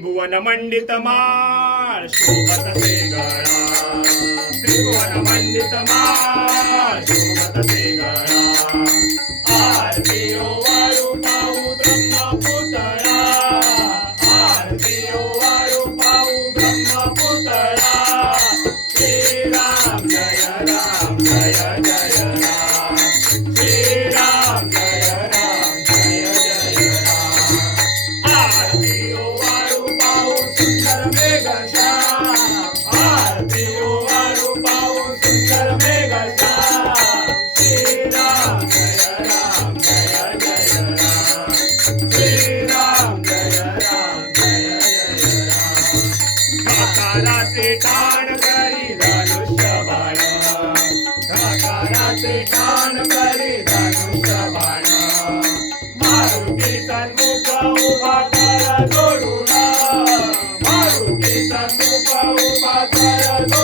ತ್ರಿಭುವನ ಮಂಡಿತ ತ್ರಿಭುವನ ಮಂಡಿತ ಮಾ ಶ್ರೀಮತ ಸೇಗಳ ಆರ್ತಿಯೋ Maru, Maru, Maru, Maru, Maru, Maru, Maru, Maru, Maru, Maru,